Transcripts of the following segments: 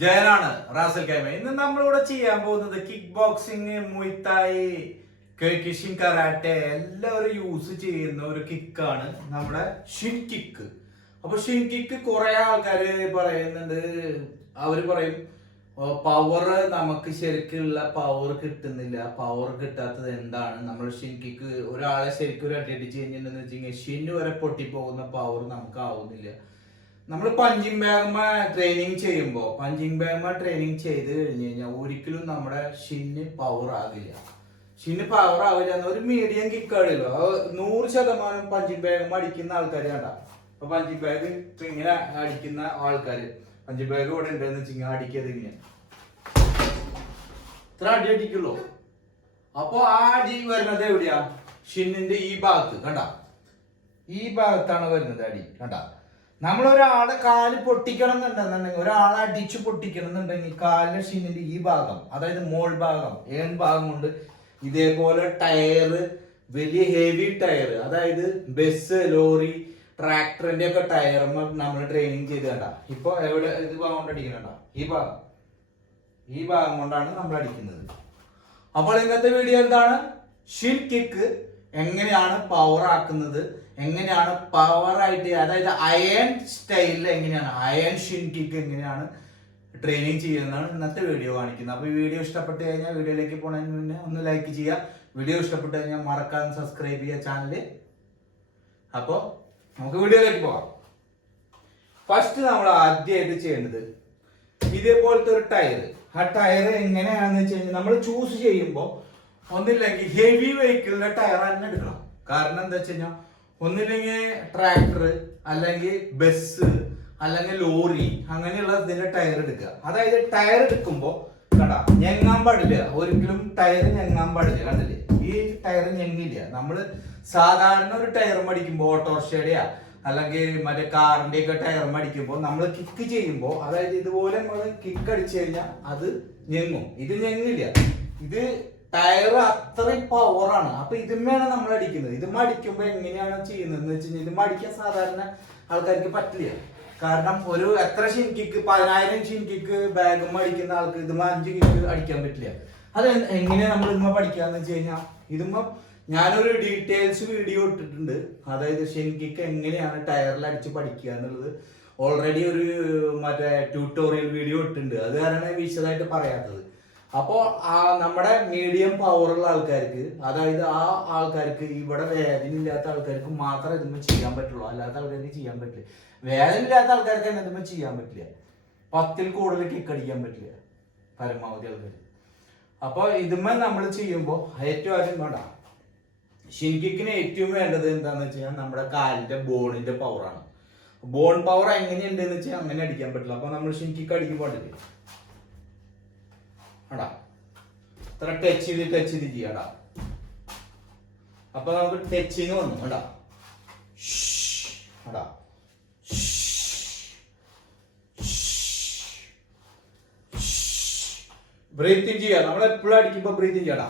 ജയനാണ് Ras al Khaimah. ഇന്ന് നമ്മളിവിടെ ചെയ്യാൻ പോകുന്നത് കിക്ക് ബോക്സിങ്, മുയ്തായി, കിഷിൻ കരാട്ടെ എല്ലാവരും യൂസ് ചെയ്യുന്ന ഒരു കിക്കാണ് നമ്മുടെ ഷിൻ കിക്ക്. അപ്പൊ ഷിൻ കിക്ക് കുറെ ആൾക്കാര് പറയുന്നുണ്ട്. അവര് പറയും പവർ നമുക്ക് ശരിക്കുള്ള പവർ കിട്ടുന്നില്ല. പവർ കിട്ടാത്തത് എന്താണ്? നമ്മൾ ഷിൻ കിക്ക് ഒരാളെ ശരിക്കും ഒരു അടിയടിച്ച് കഴിഞ്ഞിട്ടുണ്ടെന്ന് വെച്ച് കഴിഞ്ഞാൽ ഷിന് വരെ പൊട്ടിപ്പോകുന്ന പവർ നമുക്ക് ആവുന്നില്ല. നമ്മൾ പഞ്ചിങ് ബാഗ് ട്രെയിനിങ് ചെയ്യുമ്പോൾ ചെയ്ത് കഴിഞ്ഞ് കഴിഞ്ഞാൽ ഒരിക്കലും നമ്മുടെ ഷിന്ന് പവർ ആകില്ല. ഷിന്ന് പവർ ആവില്ല. ഒരു മീഡിയം കിക്ക് ആണല്ലോ. 100% പഞ്ചിങ് ബാഗ് അടിക്കുന്ന ആൾക്കാർ കണ്ട. അപ്പൊ പഞ്ചിങ് ബാഗ് ഇങ്ങനെ അടിക്കുന്ന ആൾക്കാര് പഞ്ചിങ് ബാഗ് ഇവിടെ ഉണ്ടെന്ന് വെച്ചാൽ അടിക്കാതെ ഇങ്ങനെ ഇത്ര അടി അടിക്കുള്ളൂ. അപ്പൊ ആ അടി വരുന്നത് എവിടെയാ? ഷിന്നിന്റെ ഈ ഭാഗത്ത് കണ്ട. ഈ ഭാഗത്താണ് വരുന്നത് അടി കണ്ട. നമ്മളൊരാളെ കാല് പൊട്ടിക്കണം എന്നുണ്ടെന്നുണ്ടെങ്കിൽ, ഒരാളെ അടിച്ചു പൊട്ടിക്കണം എന്നുണ്ടെങ്കിൽ കാലിന്റെ ഷിന്നിന്റെ ഈ ഭാഗം, അതായത് മോൾ ഭാഗം, ഏൺ ഭാഗം കൊണ്ട് ഇതേപോലെ ടയറ്, വലിയ ഹെവി ടയർ, അതായത് ബസ്, ലോറി, ട്രാക്ടറിന്റെ ഒക്കെ ടയർ നമ്മൾ ട്രെയിനിങ് ചെയ്ത് കണ്ട. ഇപ്പൊ എവിടെ ഇത് ഭാഗം കൊണ്ട് അടിക്കണ്ട, ഈ ഭാഗം കൊണ്ടാണ് നമ്മൾ അടിക്കുന്നത്. അപ്പോൾ ഇന്നത്തെ വീഡിയോ എന്താണ്? ഷിൻ കിക്ക് എങ്ങനെയാണ് പവർ ആക്കുന്നത്, എങ്ങനെയാണ് പവർ ആയിട്ട്, അതായത് അയൺ സ്റ്റൈലിൽ എങ്ങനെയാണ് അയൺ ഷിൻ കിക്ക് എങ്ങനെയാണ് ട്രെയിനിങ് ചെയ്യുന്നതാണ് ഇന്നത്തെ വീഡിയോ കാണിക്കുന്നത്. അപ്പോൾ ഈ വീഡിയോ ഇഷ്ടപ്പെട്ട് കഴിഞ്ഞാൽ വീഡിയോയിലേക്ക് പോകുന്നതിന് മുന്നേ ഒന്ന് ലൈക്ക് ചെയ്യുക. വീഡിയോ ഇഷ്ടപ്പെട്ട് കഴിഞ്ഞാൽ മറക്കാതെ സബ്സ്ക്രൈബ് ചെയ്യുക ചാനൽ. അപ്പോൾ നമുക്ക് വീഡിയോയിലേക്ക് പോകാം. ഫസ്റ്റ് നമ്മൾ ആദ്യമായിട്ട് ചെയ്യേണ്ടത് ഇതേപോലത്തെ ഒരു ടയർ. ആ ടയർ എങ്ങനെയാണെന്ന് വെച്ച് കഴിഞ്ഞാൽ നമ്മൾ ചൂസ് ചെയ്യുമ്പോൾ ഒന്നില്ലെങ്കിൽ ഹെവി വെഹിക്കിളിന്റെ ടയർ തന്നെ എടുക്കണം. കാരണം എന്താ വെച്ച് കഴിഞ്ഞാൽ ഒന്നില്ലെങ്കിൽ ട്രാക്ടർ, അല്ലെങ്കിൽ ബസ്, അല്ലെങ്കിൽ ലോറി, അങ്ങനെയുള്ള ഇതിന്റെ ടയർ എടുക്കുക. അതായത് ടയർ എടുക്കുമ്പോൾ കണ്ടാ ഞെങ്ങാൻ പാടില്ല. ഒരിക്കലും ടയർ ഞെങ്ങാൻ പാടില്ല. കണ്ടില്ലേ, ഈ ടയർ ഞെങ്ങില്ല. നമ്മള് സാധാരണ ഒരു ടയർ മടിക്കുമ്പോൾ, ഓട്ടോറിക്ഷയുടെയാ അല്ലെങ്കിൽ മറ്റേ കാറിന്റെ ഒക്കെ ടയർ മടിക്കുമ്പോൾ നമ്മൾ കിക്ക് ചെയ്യുമ്പോൾ, അതായത് ഇതുപോലെ നമ്മൾ കിക്ക് അടിച്ചു കഴിഞ്ഞാൽ അത് ഞെങ്ങും. ഇത് ഞെങ്ങില്ല. ഇത് ടയർ അത്രയും പവറാണ്. അപ്പൊ ഇതുമ്മയാണ് നമ്മൾ അടിക്കുന്നത്. ഇതുമ്മ അടിക്കുമ്പോൾ എങ്ങനെയാണ് ചെയ്യുന്നത് എന്ന് വെച്ച് കഴിഞ്ഞാൽ ഇതുമ്മ അടിക്കാൻ സാധാരണ ആൾക്കാർക്ക് പറ്റില്ല. കാരണം ഒരു എത്ര ഷിൻ കിക്ക്, 10,000 ഷിൻ കിക്ക് ബാഗും അടിക്കുന്ന ആൾക്ക് ഇതുമ്മ 5 കിക്ക് അടിക്കാൻ പറ്റില്ല. അത് എങ്ങനെയാ നമ്മൾ ഇതുമ്മ പഠിക്കാന്ന് വെച്ച് കഴിഞ്ഞാൽ, ഇതുമ്മ ഞാനൊരു ഡീറ്റെയിൽസ് വീഡിയോ ഇട്ടിട്ടുണ്ട്. അതായത് ഷിൻ കിക്ക് എങ്ങനെയാണ് ടയറിൽ അടിച്ച് പഠിക്കുക എന്നുള്ളത് ഓൾറെഡി ഒരു മറ്റേ ട്യൂട്ടോറിയൽ വീഡിയോ ഇട്ടിട്ടുണ്ട്. അത് കാരണം വിശദമായിട്ട് പറയാത്തത്. അപ്പോൾ നമ്മുടെ മീഡിയം പവറുള്ള ആൾക്കാർക്ക്, അതായത് ആ ആൾക്കാർക്ക്, ഇവിടെ വേദന ഇല്ലാത്ത ആൾക്കാർക്ക് മാത്രമേ ഇതുമ്പോൾ ചെയ്യാൻ പറ്റുള്ളൂ. അല്ലാത്ത ആൾക്കാർക്ക് ചെയ്യാൻ പറ്റില്ല. വേദന ഇല്ലാത്ത ആൾക്കാർക്ക് തന്നെ ഇതുമ്പോൾ ചെയ്യാൻ പറ്റില്ല. 10ൽ കൂടുതൽ കിക്ക് അടിക്കാൻ പറ്റില്ല പരമാവധി ആൾക്കാർ. അപ്പോൾ ഇതുമ്പോൾ നമ്മൾ ചെയ്യുമ്പോൾ ഏറ്റവും ആദ്യം വേണ്ട, ഷിൻ കിക്കിന് ഏറ്റവും വേണ്ടത് എന്താണെന്ന് വെച്ച് കഴിഞ്ഞാൽ നമ്മുടെ കാലിന്റെ ബോണിന്റെ പവറാണ്. ബോൺ പവർ എങ്ങനെയുണ്ടെന്ന് വെച്ചാൽ അങ്ങനെ അടിക്കാൻ പറ്റില്ല. അപ്പോൾ നമ്മൾ ഷിൻ കിക്ക് അടിക്കുമ്പോൾ അടാ ഇത്ര ടച്ച് ചെയ്ത് ചെയ്യാടാ. അപ്പൊ നമുക്ക് ടച്ചിങ് വന്നു അടാ. അടാ ബ്രീത്തിങ് ചെയ്യാം. നമ്മൾ എപ്പോഴും അടിക്കുമ്പോ ബ്രീത്തിങ് ചെയ്യടാ.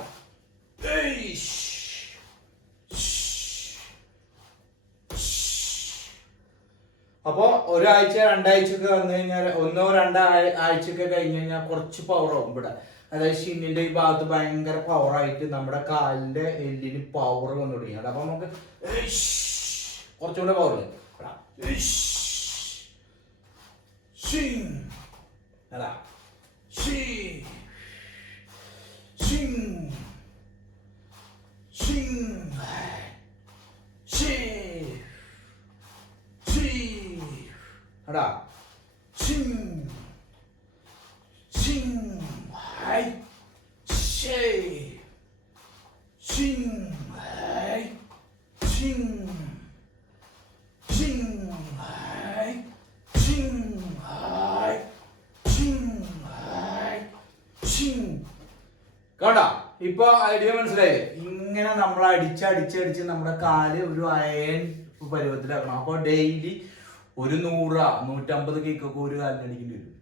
അപ്പൊ ഒരാഴ്ച 2 ആഴ്ചയൊക്കെ വന്നു കഴിഞ്ഞാൽ, 1-2 ആഴ്ചയൊക്കെ കഴിഞ്ഞ് കഴിഞ്ഞാൽ കുറച്ച് പവർ ആവും ഇവിടെ. അതായത് ഷിന്നിന്റെ ഈ ഭാഗത്ത് ഭയങ്കര പവറായിട്ട് നമ്മുടെ കാലിന്റെ എല്ലിന് പവർ വന്നു തുടങ്ങി. അപ്പൊ നമുക്ക് കുറച്ചുകൂടെ പവർ അടാ. കണ്ടാ, ഇപ്പൊ ഐഡിയ മനസ്സിലായില്ലേ? ഇങ്ങനെ നമ്മൾ അടിച്ചടിച്ച് നമ്മുടെ കാല് ഒരു അയൺ പരുവത്തിലാക്കണം. അപ്പൊ ഡെയിലി ഒരു 100-150 കിക്കൊക്കെ ഒരു കാലിന് അടിക്കേണ്ടി വരും.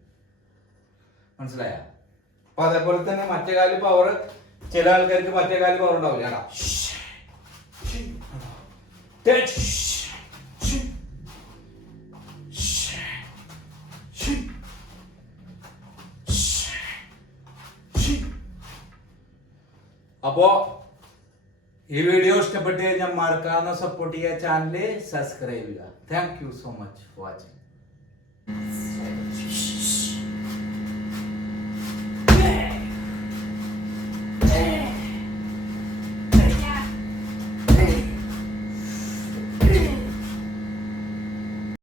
മനസ്സിലായ? അപ്പൊ അതേപോലെ തന്നെ മറ്റേ കാല് പവർ, ചില ആൾക്കാർക്ക് മറ്റേ കാല് പവർ ഉണ്ടാവില്ല. അപ്പോ ഈ വീഡിയോ ഇഷ്ടപ്പെട്ട് കഴിഞ്ഞാൽ മറക്കാതെ സപ്പോർട്ട് ചെയ്യുക, ചാനൽ സബ്സ്ക്രൈബ് ചെയ്യുക. Thank you so much for watching.